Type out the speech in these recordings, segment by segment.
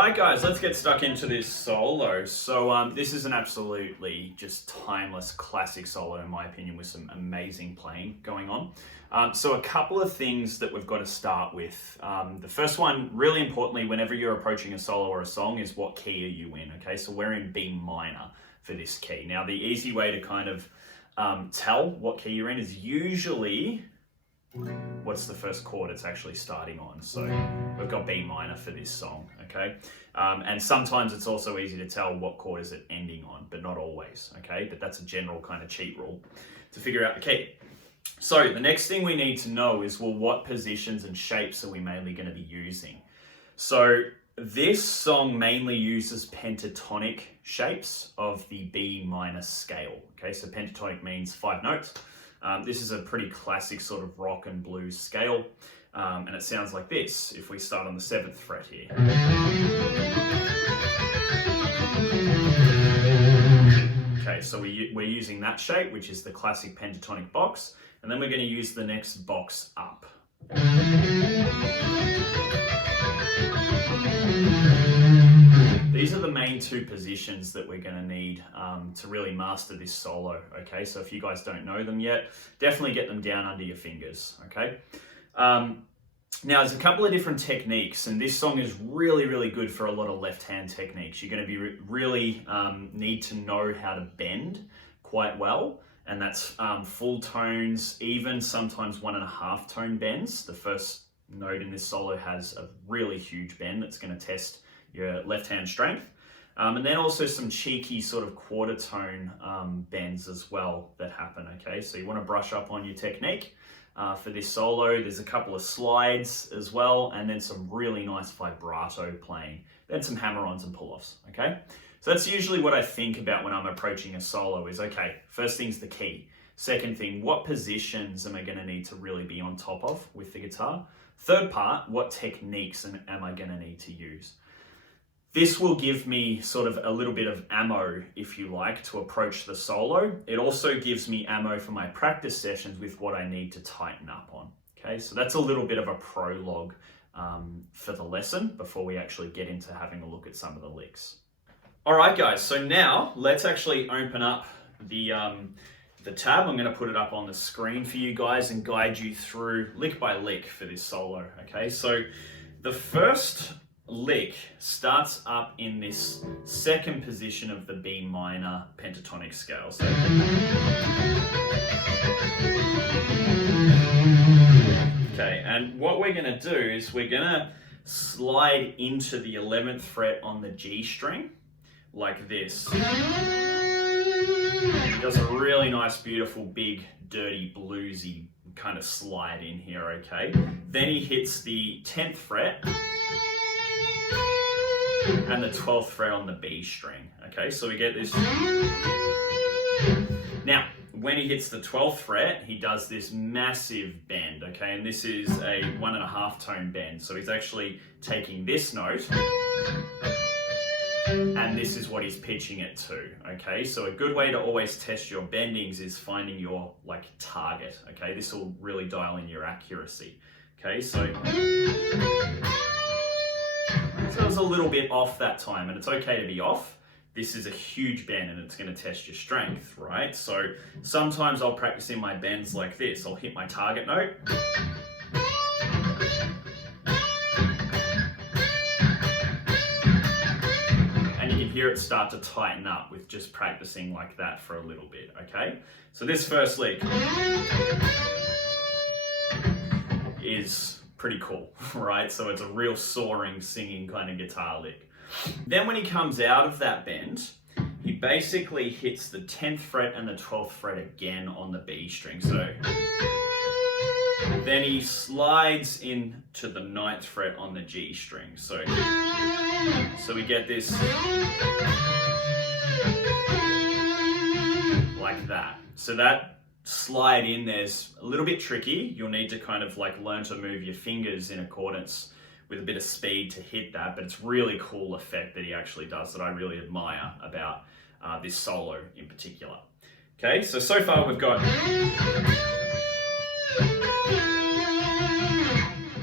Alright guys, let's get stuck into this solo. So this is an absolutely just timeless classic solo in my opinion, with some amazing playing going on. So a couple of things that we've got to start with. The first one, really importantly, whenever you're approaching a solo or a song, is what key are you in, okay? So we're in B minor for this key. Now the easy way to kind of tell what key you're in is usually what's the first chord it's actually starting on. So we've got B minor for this song, okay? And sometimes it's also easy to tell what chord is it ending on, but not always, okay? But that's a general kind of cheat rule to figure out the key. So the next thing we need to know is, well, what positions and shapes are we mainly going to be using? So this song mainly uses pentatonic shapes of the B minor scale, okay? So pentatonic means 5 notes. This is a pretty classic sort of rock and blues scale, and it sounds like this if we start on the 7th fret here. Okay, so we're using that shape, which is the classic pentatonic box, and then we're going to use the next box up. These are the main two positions that we're going to need to really master this solo, okay? So if you guys don't know them yet, definitely get them down under your fingers, okay? Now, there's a couple of different techniques, and this song is really, really good for a lot of left-hand techniques. You're going to be really need to know how to bend quite well, and that's full tones, even sometimes 1.5 tone bends. The first note in this solo has a really huge bend that's going to test your left-hand strength. And then also some cheeky sort of quarter tone bends as well that happen, okay? So you want to brush up on your technique for this solo. There's a couple of slides as well, and then some really nice vibrato playing, then some hammer-ons and pull-offs, okay? So that's usually what I think about when I'm approaching a solo is, okay, first thing's the key. Second thing, what positions am I going to need to really be on top of with the guitar? Third part, what techniques am I going to need to use? This will give me sort of a little bit of ammo, if you like, to approach the solo. It also gives me ammo for my practice sessions with what I need to tighten up on. Okay, so that's a little bit of a prologue for the lesson before we actually get into having a look at some of the licks. All right, guys, so now let's actually open up the tab. I'm going to put it up on the screen for you guys and guide you through lick by lick for this solo, okay? So the first lick starts up in this second position of the B minor pentatonic scale. So okay, and what we're going to do is we're going to slide into the 11th fret on the G string like this. It does a really nice, beautiful, big, dirty, bluesy kind of slide in here, okay? Then he hits the 10th fret and the 12th fret on the B string, okay? So we get this. Now, when he hits the 12th fret, he does this massive bend, okay? And this is a 1.5 tone bend. So he's actually taking this note, and this is what he's pitching it to, okay? So a good way to always test your bendings is finding your, like, target, okay? This will really dial in your accuracy, okay? So it was a little bit off that time, and it's okay to be off. This is a huge bend, and it's going to test your strength, right? So sometimes I'll practice in my bends like this. I'll hit my target note, and you can hear it start to tighten up with just practicing like that for a little bit, okay? So this first lick is pretty cool, right? So it's a real soaring, singing kind of guitar lick. Then when he comes out of that bend, he basically hits the 10th fret and the 12th fret again on the B string. So then he slides into the 9th fret on the G string. So we get this like that. So that slide in there's a little bit tricky. You'll need to kind of like learn to move your fingers in accordance with a bit of speed to hit that, but it's really cool effect that he actually does that I really admire about this solo in particular. Okay, so far we've got.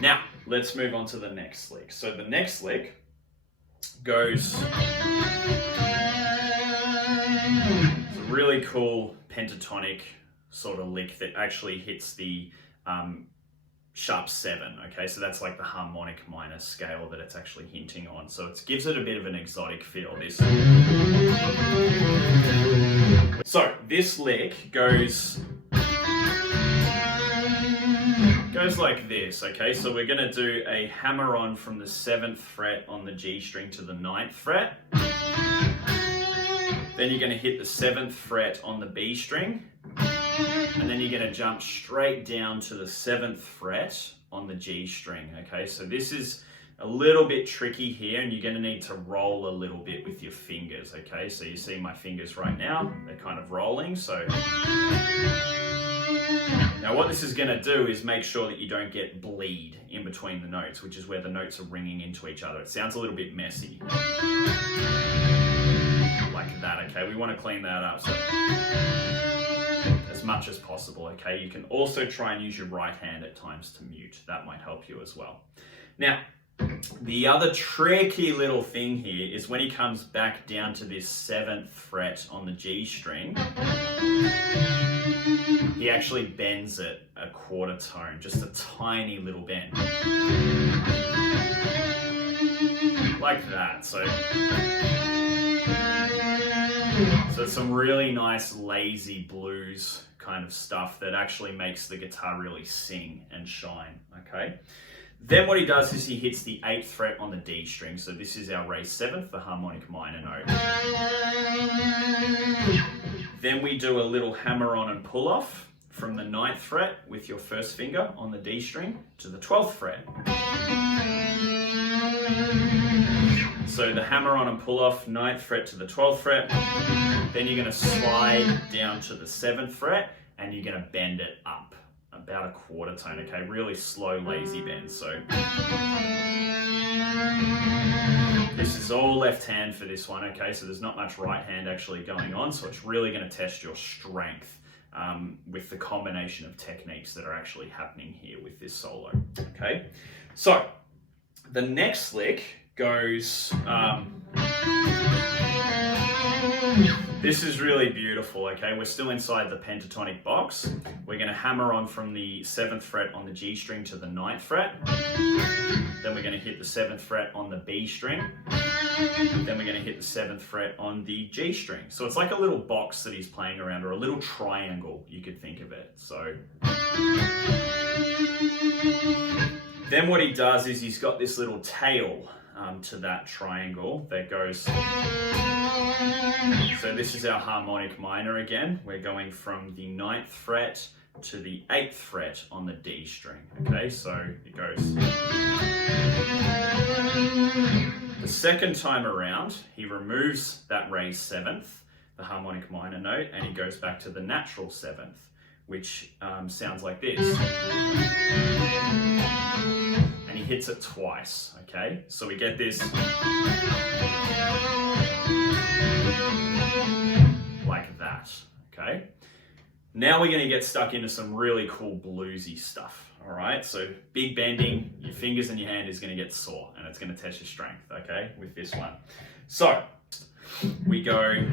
Now, let's move on to the next lick. So the next lick goes, it's a really cool pentatonic sort of lick that actually hits the sharp 7, okay? So that's like the harmonic minor scale that it's actually hinting on. So it gives it a bit of an exotic feel, this. So this lick goes like this, okay? So we're gonna do a hammer on from the 7th fret on the G string to the 9th fret. Then you're gonna hit the 7th fret on the B string. And then you're going to jump straight down to the 7th fret on the G string, okay? So this is a little bit tricky here, and you're going to need to roll a little bit with your fingers, okay? So you see my fingers right now, they're kind of rolling, so... Now what this is going to do is make sure that you don't get bleed in between the notes, which is where the notes are ringing into each other. It sounds a little bit messy. Like that, okay? We want to clean that up. So... as much as possible, okay? You can also try and use your right hand at times to mute. That might help you as well. Now, the other tricky little thing here is when he comes back down to this 7th fret on the G string, he actually bends it a quarter tone, just a tiny little bend. Like that, so it's some really nice lazy blues kind of stuff that actually makes the guitar really sing and shine, okay? Then what he does is he hits the 8th fret on the D string. So this is our raised 7th, the harmonic minor note. Then we do a little hammer on and pull off from the 9th fret with your first finger on the D string to the 12th fret. So the hammer on and pull off, 9th fret to the 12th fret. Then you're going to slide down to the 7th fret and you're going to bend it up about a quarter tone, okay? Really slow, lazy bend. So this is all left hand for this one, okay? So there's not much right hand actually going on. So it's really going to test your strength with the combination of techniques that are actually happening here with this solo, okay? So the next lick goes, this is really beautiful, okay? We're still inside the pentatonic box. We're going to hammer on from the 7th fret on the G string to the 9th fret. Then we're going to hit the 7th fret on the B string. Then we're going to hit the 7th fret on the G string. So it's like a little box that he's playing around, or a little triangle, you could think of it. So then what he does is he's got this little tail to that triangle that goes, so this is our harmonic minor again. We're going from the 9th fret to the 8th fret on the D string, okay? So it goes. The second time around, he removes that raised 7th, the harmonic minor note, and he goes back to the natural 7th, which sounds like this. And he hits it twice, okay? So we get this like that, okay? Now we're gonna get stuck into some really cool bluesy stuff, all right? So big bending, your fingers and your hand is gonna get sore, and it's gonna test your strength, okay, with this one. So we go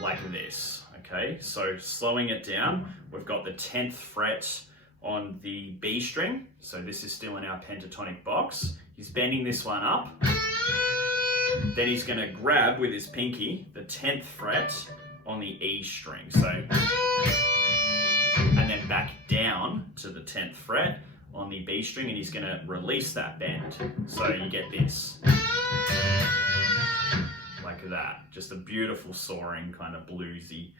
like this, okay? So slowing it down, we've got the 10th fret on the B string. So this is still in our pentatonic box. He's bending this one up. Then he's gonna grab with his pinky the 10th fret on the E string. So, and then back down to the 10th fret on the B string, and he's gonna release that bend. So you get this. Like that, just a beautiful soaring kind of bluesy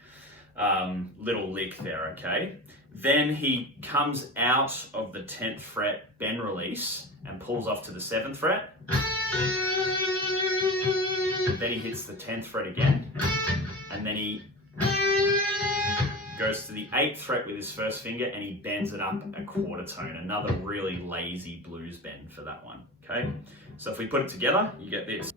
little lick there, okay? Then he comes out of the 10th fret bend release and pulls off to the 7th fret. Then he hits the 10th fret again, and then he goes to the 8th fret with his first finger and he bends it up a quarter tone. Another really lazy blues bend for that one, okay? So if we put it together, you get this.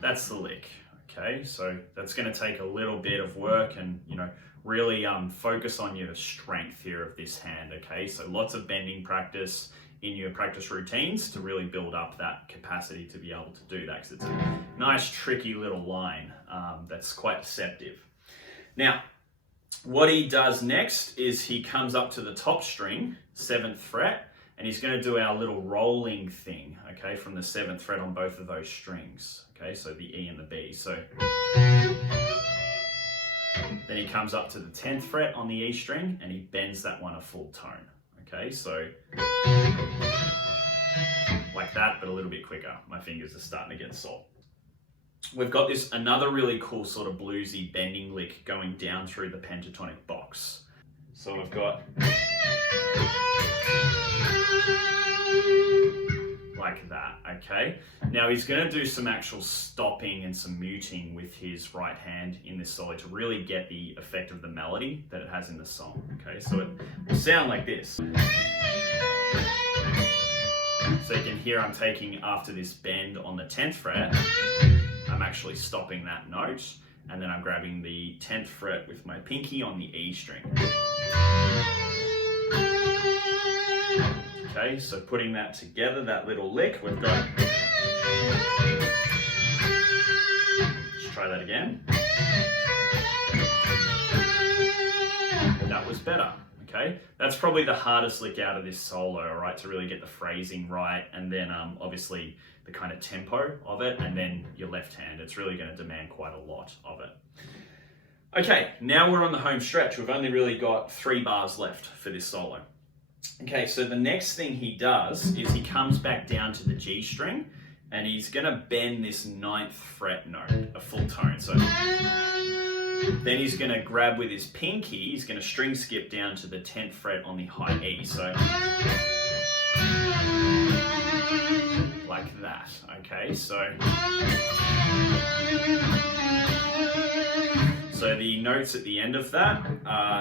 That's the lick, okay? So that's going to take a little bit of work and, you know, really focus on your strength here of this hand, okay? So lots of bending practice in your practice routines to really build up that capacity to be able to do that, because it's a nice tricky little line that's quite deceptive. Now, what he does next is he comes up to the top string, 7th fret, and he's going to do our little rolling thing, okay, from the 7th fret on both of those strings, okay, so the E and the B. So then he comes up to the 10th fret on the E string and he bends that one a full tone, okay, so like that, but a little bit quicker. My fingers are starting to get sore. We've got this another really cool sort of bluesy bending lick going down through the pentatonic box. So we've got like that, okay? Now he's going to do some actual stopping and some muting with his right hand in this solo to really get the effect of the melody that it has in the song, okay? So it will sound like this. So you can hear I'm taking, after this bend on the 10th fret, I'm actually stopping that note, and then I'm grabbing the 10th fret with my pinky on the E string. Okay, so putting that together, that little lick, we've got... Let's try that again. That was better. Okay, that's probably the hardest lick out of this solo, all right, to really get the phrasing right, and then obviously the kind of tempo of it, and then your left hand. It's really going to demand quite a lot of it. Okay, now we're on the home stretch. We've only really got 3 bars left for this solo. Okay, so the next thing he does is he comes back down to the G string, and he's going to bend this 9th fret note a full tone. So then he's going to grab with his pinky, he's going to string skip down to the 10th fret on the high E. So like that, okay? So the notes at the end of that,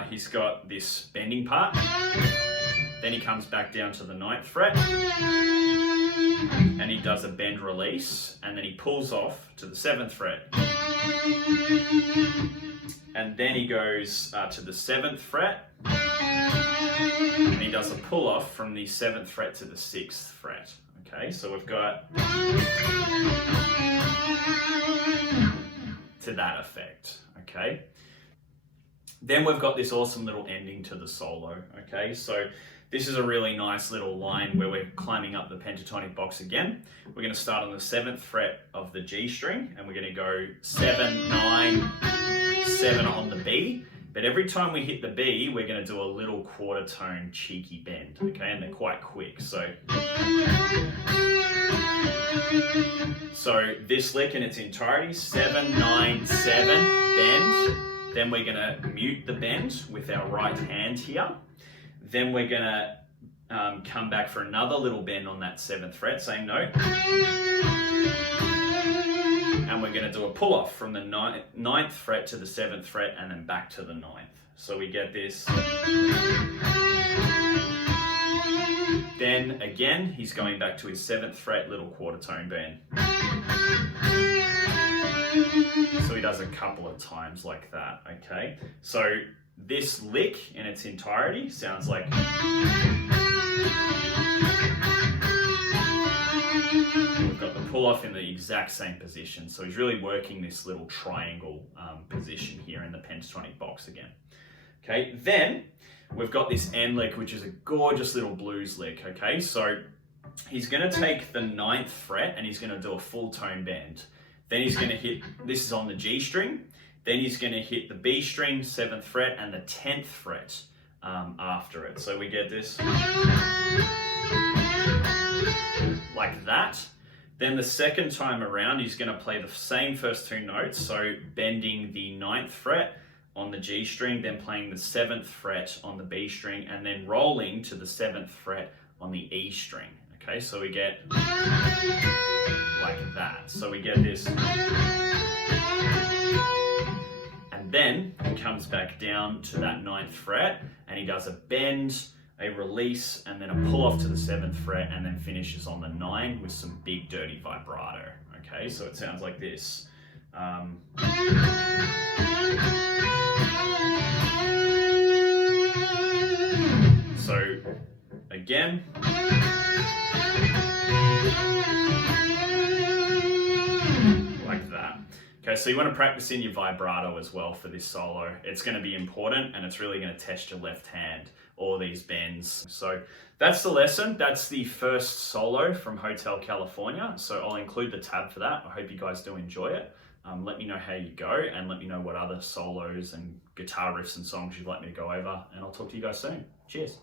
he's got this bending part. Then he comes back down to the 9th fret and he does a bend release, and then he pulls off to the 7th fret. And then he goes to the 7th fret and he does a pull off from the 7th fret to the 6th fret. Okay, so we've got to that effect, okay? Then we've got this awesome little ending to the solo, okay? So this is a really nice little line where we're climbing up the pentatonic box again. We're going to start on the 7th fret of the G string, and we're going to go 7, 9, 7 on the B. But every time we hit the B, we're going to do a little quarter tone cheeky bend, okay? And they're quite quick. So this lick in its entirety, 7, 9, 7, bend. Then we're going to mute the bend with our right hand here. Then we're going to come back for another little bend on that 7th fret, same note. And we're going to do a pull off from the 9th fret to the 7th fret and then back to the 9th. So we get this. Then again, he's going back to his 7th fret little quarter tone bend. So he does a couple of times like that, okay? So this lick in its entirety sounds like... We've got the pull off in the exact same position. So he's really working this little triangle position here in the pentatonic box again. Okay, then we've got this end lick, which is a gorgeous little blues lick, okay? So he's going to take the 9th fret and he's going to do a full tone bend. Then he's going to hit, this is on the G string, then he's going to hit the B string, 7th fret, and the 10th fret after it. So we get this like that. Then the second time around, he's going to play the same first 2 notes, so bending the 9th fret on the G string, then playing the 7th fret on the B string, and then rolling to the 7th fret on the E string. Okay, so we get like that. So we get this. And then he comes back down to that 9th fret and he does a bend, a release, and then a pull off to the 7th fret, and then finishes on the 9 with some big dirty vibrato. Okay, so it sounds like this. again. Like that. Okay, so you want to practice in your vibrato as well for this solo. It's going to be important, and it's really going to test your left hand, all these bends. So that's the lesson. That's the first solo from Hotel California. So I'll include the tab for that. I hope you guys do enjoy it. Let me know how you go, and let me know what other solos and guitar riffs and songs you'd like me to go over, and I'll talk to you guys soon. Cheers.